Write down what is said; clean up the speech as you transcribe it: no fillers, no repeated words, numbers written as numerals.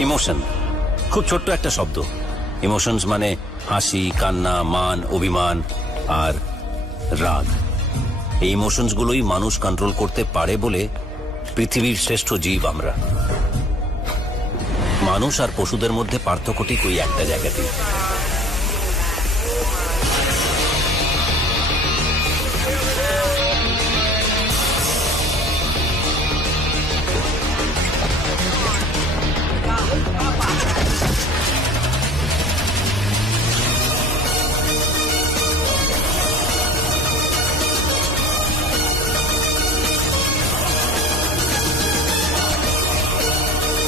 Emotion খুব ছোট্ট একটা শব্দ। ইমোশনস মানে হাসি, কান্না, মান, অভিমান আর রাগ। এই ইমোশনস গুলোই মানুষ কন্ট্রোল করতে পারে বলে পৃথিবীর শ্রেষ্ঠ জীব আমরা। মানুষ আর পশুদের মধ্যে পার্থক্য ঠিক ওই একটা জায়গাতেই।